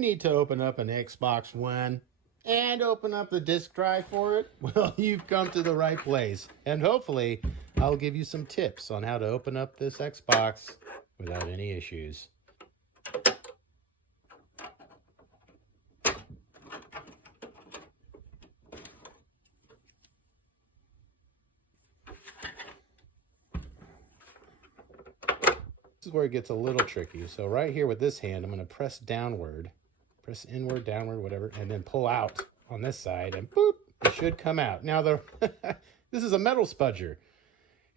need to open up an Xbox One and open up the disk drive for it, well, you've come to the right place. And hopefully, I'll give you some tips on how to open up this Xbox without any issues. This is where it gets a little tricky. So right here with this hand, I'm going to press downward, press inward, downward, whatever, and then pull out on this side, and boop, it should come out. Now, this is a metal spudger.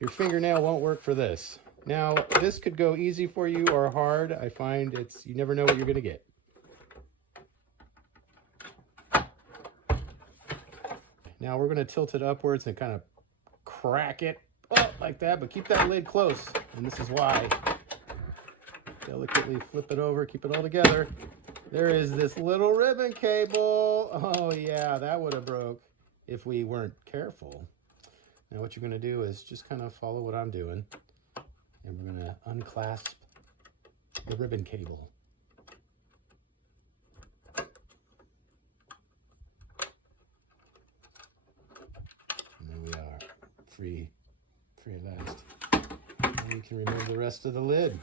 Your fingernail won't work for this. Now, this could go easy for you or hard. I find you never know what you're going to get. Now, we're going to tilt it upwards and kind of crack it like that, but keep that lid close, and this is why. Delicately flip it over, keep it all together. There is this little ribbon cable. Oh yeah, that would have broke if we weren't careful. Now what you're going to do is just kind of follow what I'm doing, and we're going to unclasp the ribbon cable. And there we are, free at last. And you can remove the rest of the lid.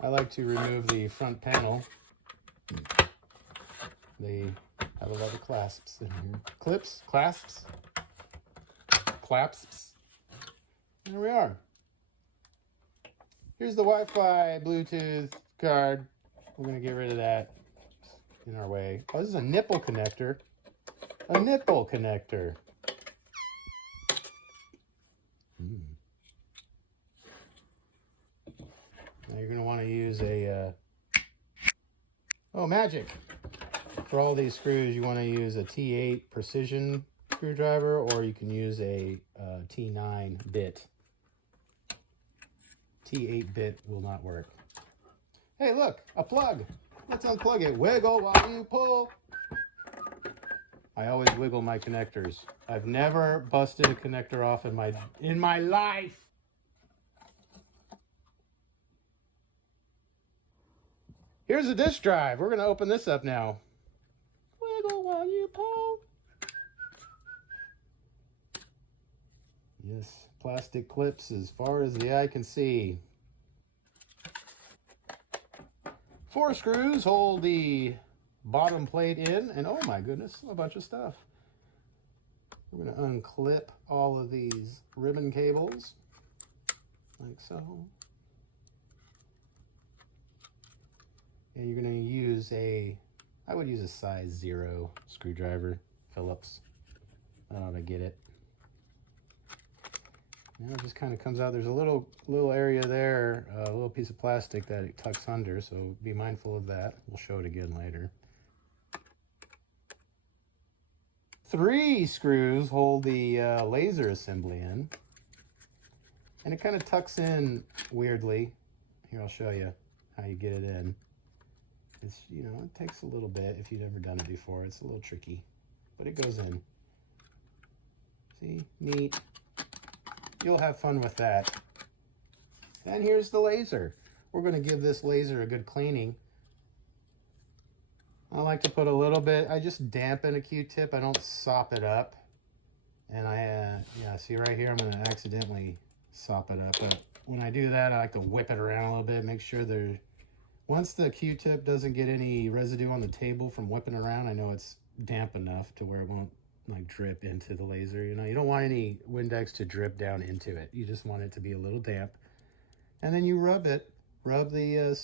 I like to remove the front panel. They have a lot of clasps in here. Clips, clasps, clasps. There we are. Here's the Wi-Fi Bluetooth card. We're going to get rid of that in our way. Oh, this is a nipple connector. A nipple connector. Now you're going to want to use a, magic. For all these screws, you want to use a T8 precision screwdriver, or you can use a T9 bit. T8 bit will not work. Hey, look, a plug. Let's unplug it. Wiggle while you pull. I always wiggle my connectors. I've never busted a connector off in my life. Here's the disk drive. We're going to open this up now. Wiggle while you pull. Yes, plastic clips as far as the eye can see. 4 screws hold the bottom plate in, and oh my goodness, a bunch of stuff. We're going to unclip all of these ribbon cables, like so. And you're going to use I would use a size 0 screwdriver, Phillips. I don't know how to get it. Now it just kind of comes out. There's a little area there, a little piece of plastic that it tucks under, so be mindful of that. We'll show it again later. 3 screws hold the laser assembly in, and it kind of tucks in weirdly. Here, I'll show you how you get it in. It's, it takes a little bit. If you've never done it before, it's a little tricky, but it goes in. See, neat. You'll have fun with that. And here's the laser. We're going to give this laser a good cleaning. I like to put a little bit, I just dampen a Q-tip. I don't sop it up. And see right here, I'm going to accidentally sop it up. But when I do that, I like to whip it around a little bit, make sure once the Q-tip doesn't get any residue on the table from whipping around, I know it's damp enough to where it won't like drip into the laser. You don't want any Windex to drip down into it. You just want it to be a little damp. And then you rub the,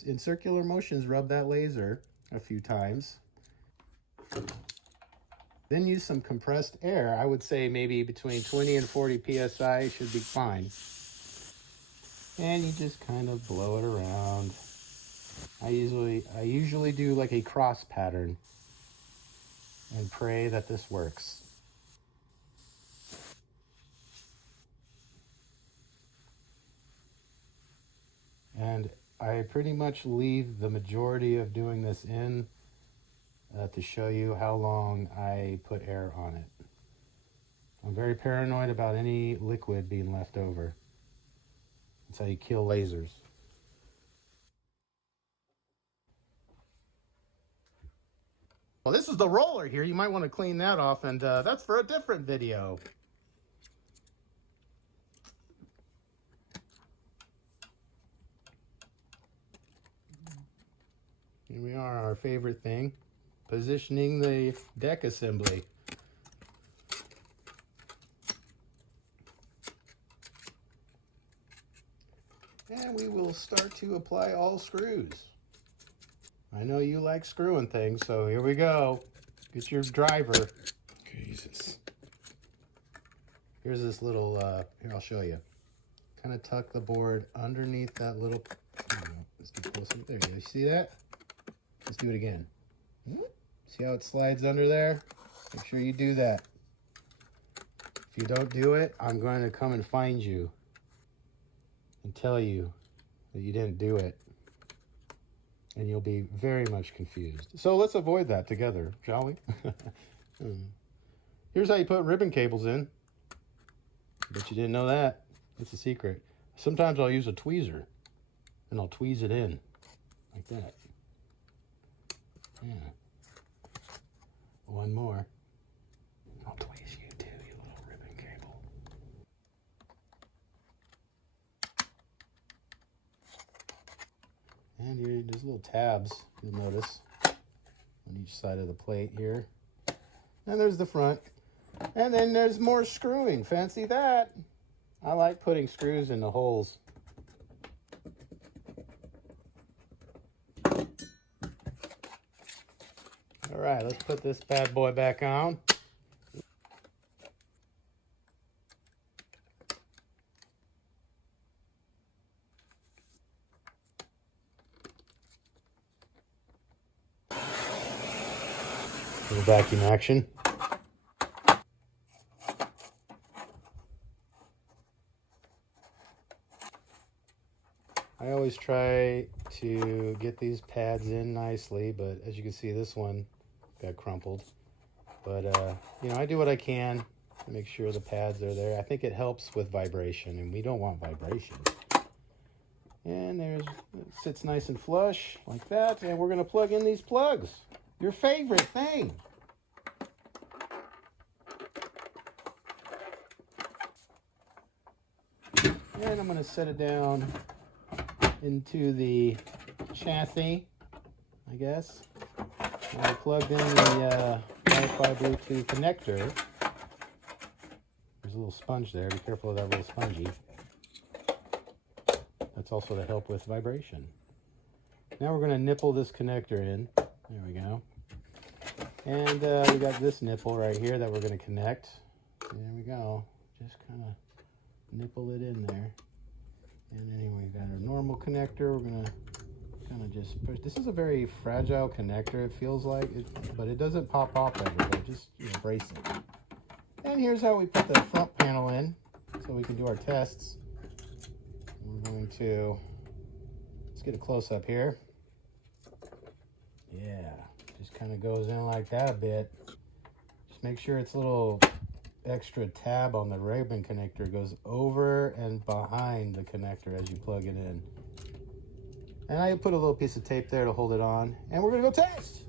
in circular motions, rub that laser a few times. Then use some compressed air. I would say maybe between 20 and 40 PSI should be fine. And you just kind of blow it around. I usually do like a cross pattern and pray that this works. And I pretty much leave the majority of doing this in to show you how long I put air on it. I'm very paranoid about any liquid being left over. That's how you kill lasers. Well, this is the roller here. You might want to clean that off, and that's for a different video. Here we are, our favorite thing, positioning the deck assembly. And we will start to apply all screws. I know you like screwing things, so here we go. Get your driver. Jesus. Here's this little, here, I'll show you. Kind of tuck the board underneath that little, let's get closer. There you go. You see that? Let's do it again. See how it slides under there? Make sure you do that. If you don't do it, I'm going to come and find you and tell you that you didn't do it. And you'll be very much confused. So let's avoid that together, shall we? Here's how you put ribbon cables in. Bet you didn't know that. It's a secret. Sometimes I'll use a tweezer and I'll tweeze it in like that. Yeah. One more. I'll tweeze you too, you little ribbon cable. And there's little tabs, you'll notice, on each side of the plate here. And there's the front. And then there's more screwing. Fancy that. I like putting screws in the holes. All right, let's put this bad boy back on. Little vacuum action. I always try to get these pads in nicely, but as you can see, this one got crumpled. But, you know, I do what I can to make sure the pads are there. I think it helps with vibration, and we don't want vibration. And it sits nice and flush like that, and we're going to plug in these plugs. Your favorite thing. And I'm going to set it down into the chassis, I guess. I plugged in the Wi-Fi Bluetooth connector. There's a little sponge there. Be careful of that little spongy. That's also to help with vibration. Now we're going to nipple this connector in. There we go. And we got this nipple right here that we're going to connect. There we go. Just kind of nipple it in there. And then we've got our normal connector. We're going to kind of just push. This is a very fragile connector, it feels like, but it doesn't pop off everywhere. Just brace it. And here's how we put the front panel in so we can do our tests. We're going to, let's get a close-up here. Yeah, just kind of goes in like that a bit. Just make sure it's a little extra tab on the ribbon connector goes over and behind the connector as you plug it in. And I put a little piece of tape there to hold it on. And we're going to go test.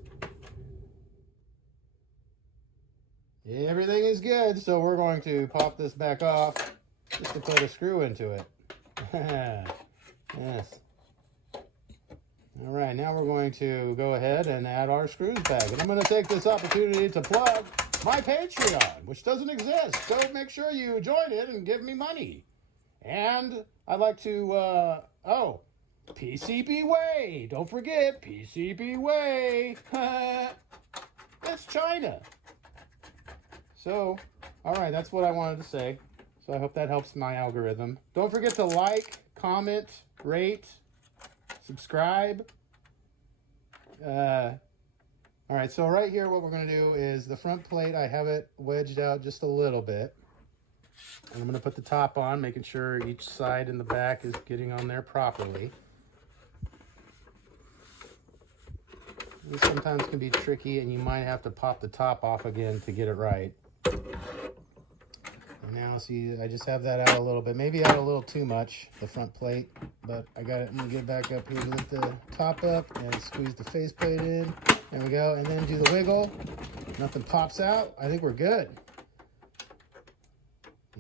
Everything is good, so we're going to pop this back off just to put a screw into it. Yes. All right, now we're going to go ahead and add our screws back. And I'm going to take this opportunity to plug my Patreon, which doesn't exist. So make sure you join it and give me money. And I'd like to, PCB Whey. Don't forget, PCB Whey. It's China. So, all right, that's what I wanted to say. So I hope that helps my algorithm. Don't forget to like, comment, rate, subscribe. All right, so right here what we're going to do is the front plate, I have it wedged out just a little bit. And I'm going to put the top on, making sure each side and the back is getting on there properly. These sometimes can be tricky, and you might have to pop the top off again to get it right. now, see, I just have that out a little bit. Maybe out a little too much, the front plate. But I got it. I'm going to get back up here to lift the top up and squeeze the faceplate in. There we go. And then do the wiggle. Nothing pops out. I think we're good.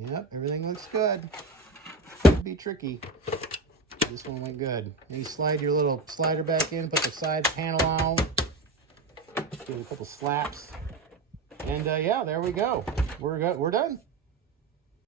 Yep, everything looks good. Could be tricky. This one went good. And you slide your little slider back in, put the side panel on. Give it a couple slaps. And yeah, there we go. We're done.